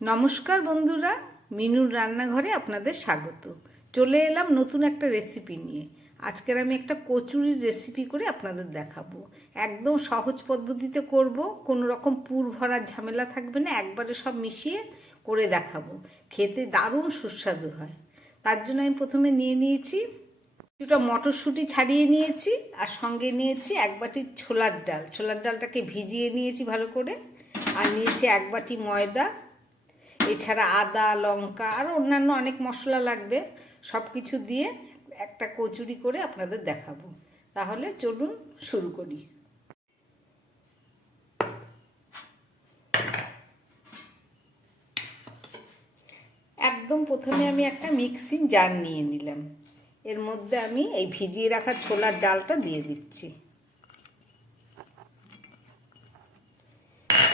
নমস্কার বন্ধুরা, মিনুর রান্নাঘরে আপনাদের স্বাগত। চলে এলাম নতুন একটা রেসিপি নিয়ে। আজকের আমি একটা কচুরির রেসিপি করে আপনাদের দেখাবো। একদম সহজ পদ্ধতিতে করব, কোনো রকম পুর ভরার ঝামেলা থাকবে না, একবারে সব মিশিয়ে করে দেখাবো। খেতে দারুণ সুস্বাদু হয়। তার জন্য আমি প্রথমে নিয়ে নিয়েছি কিছুটা মটরশুঁটি, ছাড়িয়ে নিয়েছি, আর সঙ্গে নিয়েছি এক বাটি ছোলার ডাল। ছোলার ডালটাকে ভিজিয়ে নিয়েছি ভালো করে। আর নিয়েছি এক বাটি ময়দা। এছাড়া আদা, লঙ্কা আর অন্যান্য অনেক মশলা লাগবে। সব কিছু দিয়ে একটা কচুরি করে আপনাদের দেখাবো। তাহলে চলুন শুরু করি। একদম প্রথমে আমি একটা মিক্সিং জার নিয়ে নিলাম। এর মধ্যে আমি এই ভিজিয়ে রাখা ছোলার ডালটা দিয়ে দিচ্ছি,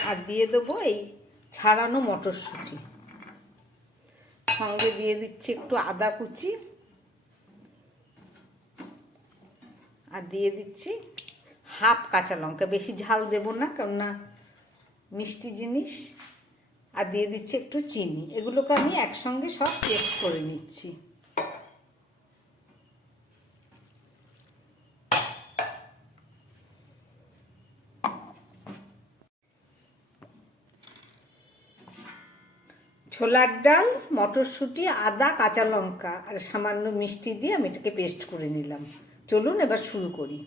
আর দিয়ে দেবো এই ছাড়ানো মটরশুঁটি। সঙ্গে দিয়ে দিচ্ছি একটু আদা কুচি, আর দিয়ে দিচ্ছি হাফ কাঁচা লঙ্কা। বেশি ঝাল দেব না, কেননা মিষ্টি জিনিস। আর দিয়ে দিচ্ছি একটু চিনি। এগুলোকে আমি একসঙ্গে সব পেস্ট করে নিচ্ছি। ছোলার ডাল, মটরশুঁটি, আদা, কাঁচা লঙ্কা আর সামান্য মিষ্টি দিয়ে আমি এটাকে পেস্ট করে নিলাম। চলুন এবার শুরু করি।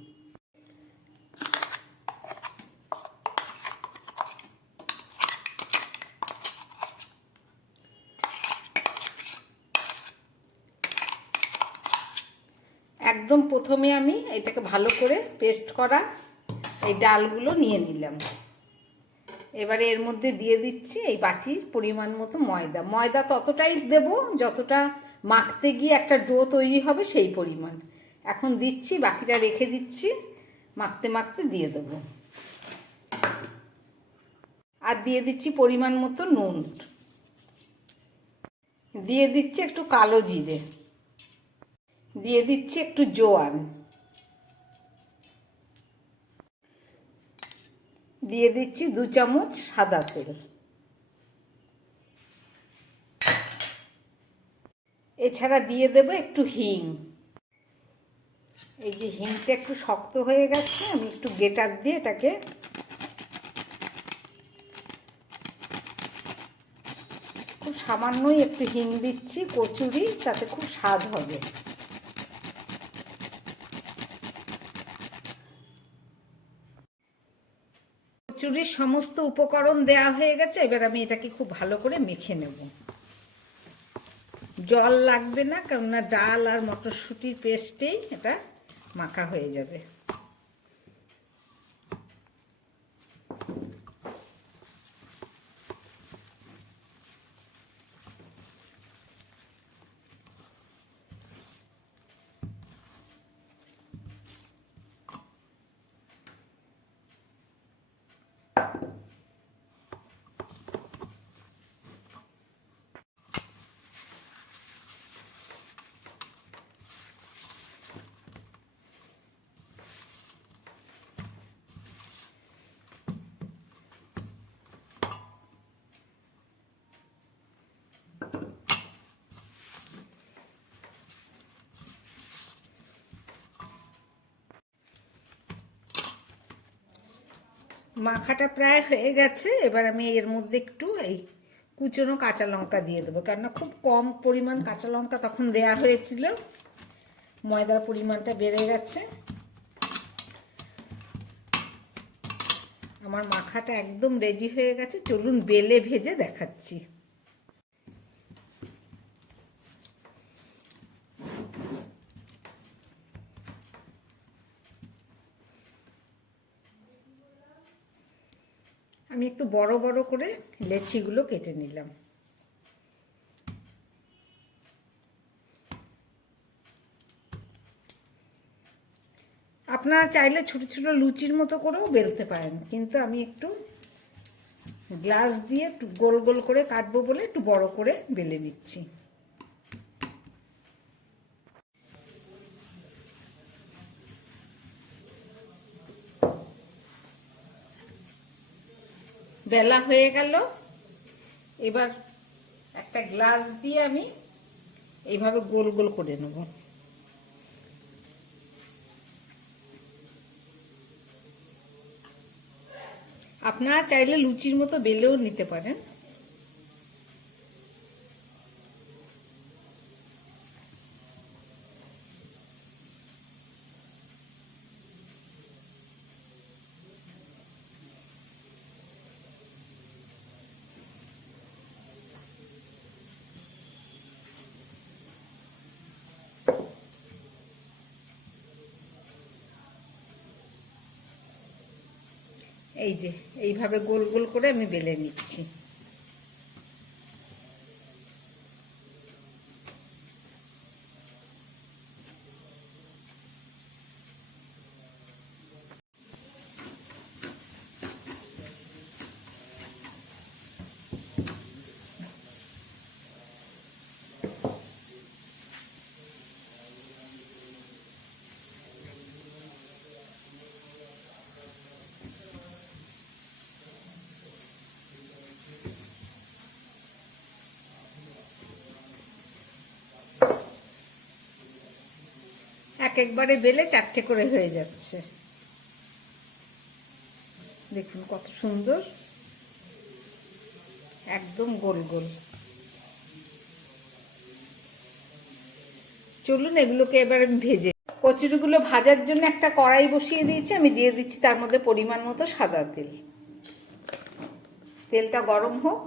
একদম প্রথমে আমি এটাকে ভালো করে পেস্ট করা এই ডালগুলো নিয়ে নিলাম। এবারে এর মধ্যে দিয়ে দিচ্ছি এই বাটির পরিমাণ মতো ময়দা। ময়দা ততটাই দেব যতটা মাখতে গিয়ে একটা ডো তৈরি হবে সেই পরিমাণ। এখন দিচ্ছি, বাকিটা রেখে দিচ্ছি, মাখতে মাখতে দিয়ে দেব। আর দিয়ে দিচ্ছি পরিমাণ মতো নুন। দিয়ে দিচ্ছি একটু কালো জিরে। দিয়ে দিচ্ছি একটু জোয়ান। দিয়ে দিচ্ছি 2 চামচ সাদা তেল। এছাড়া দিয়ে দেব একটু হিং। এই যে হিংটা একটু শক্ত হয়ে গেছে, আমি একটু গ্রেটার দিয়ে এটাকে খুব সামান্যই একটু হিং দিচ্ছি। কচুরি তাতে খুব স্বাদ হবে। কচুরির সমস্ত উপকরণ দেওয়া হয়ে গেছে। এবার আমি এটাকে খুব ভালো করে মেখে নেব। জল লাগবে না, কেননা ডাল আর মটরশুঁটির পেস্টেই এটা মাখা হয়ে যাবে। মাখাটা প্রায় হয়ে গেছে। এবার আমি এর মধ্যে একটু এই কুচনো কাঁচা লঙ্কা দিয়ে দেবো, কেননা খুব কম পরিমাণ কাঁচা লঙ্কা তখন দেয়া হয়েছিল। ময়দার পরিমাণটা বেড়ে গেছে। আমার মাখাটা একদম রেডি হয়ে গেছে। চলুন বেলে ভেজে দেখাচ্ছি। আমি একটু বড় বড় করে লেচিগুলো কেটে নিলাম। আপনারা চাইলে ছোট ছোট লুচির মতো করেও বেলতে পারেন, কিন্তু আমি একটু গ্লাস দিয়ে একটু গোল গোল করে কাটবো বলে একটু বড় করে বেলে নিচ্ছি। বেলা হয়ে গেল। এবার একটা গ্লাস দিয়ে আমি এইভাবে গোল গোল করে নেব। আপনারা চাইলে লুচির মতো বেলেও নিতে পারেন। এই যে এইভাবে গোল গোল করে আমি বেলে নিচ্ছি। একবারে বেলে 4টে করে হয়ে যাচ্ছে। দেখুন কত সুন্দর, একদম গোল গোল। চলুন এগুলোকে এবার আমি ভেজে। কচুরিগুলো ভাজার জন্য একটা কড়াই বসিয়ে দিয়েছি, আমি দিয়ে দিচ্ছি তার মধ্যে পরিমাণ মতো সাদা তেল। তেলটা গরম হোক।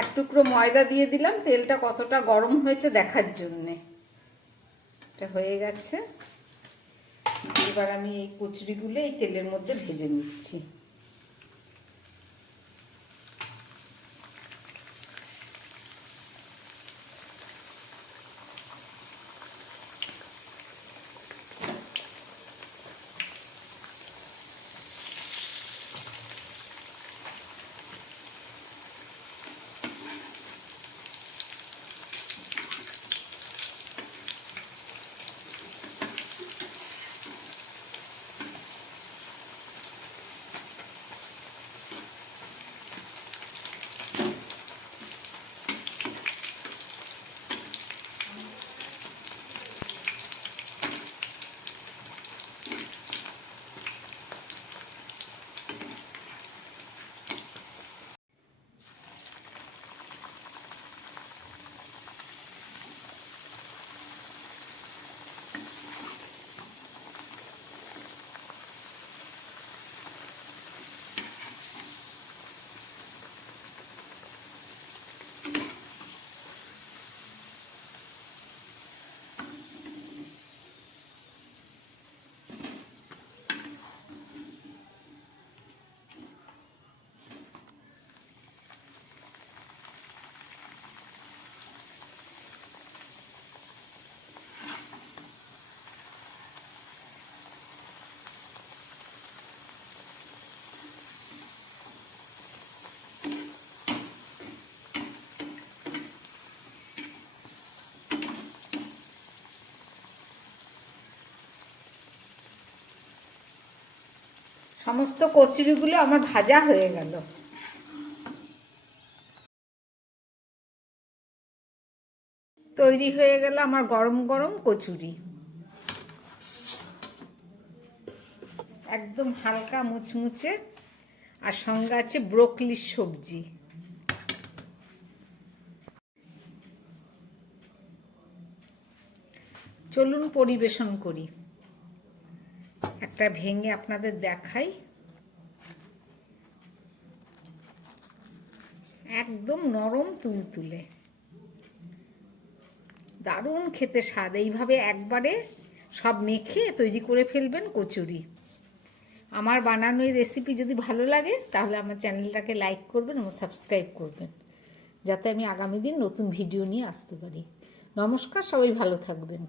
এক টুকরো ময়দা দিয়ে দিলাম, তেলটা কতটা গরম হয়েছে দেখার জন্যে। এটা হয়ে গেছে। এবার আমি এই কচুরিগুলো এই তেলের মধ্যে ভেজে নিচ্ছি। সমস্ত কচুরিগুলো আমার ভাজা হয়ে গেল। তৈরি হয়ে গেল আমার গরম গরম কচুরি। একদম হালকা মুচমুচে, আর সঙ্গে আছে ব্রোকলির সবজি। চলুন পরিবেশন করি। একটা ভেঙে আপনাদের দেখাই। একদম নরম তুলতুলে, দারুণ খেতে স্বাদ। এইভাবে একবারে সব মেখে তৈরি করে ফেলবেন কচুরি। আমার বানানো এই রেসিপি যদি ভালো লাগে তাহলে আমার চ্যানেলটাকে লাইক করবেন এবং সাবস্ক্রাইব করবেন, যাতে আমি আগামী দিন নতুন ভিডিও নিয়ে আসতে পারি। নমস্কার, সবাই ভালো থাকবেন।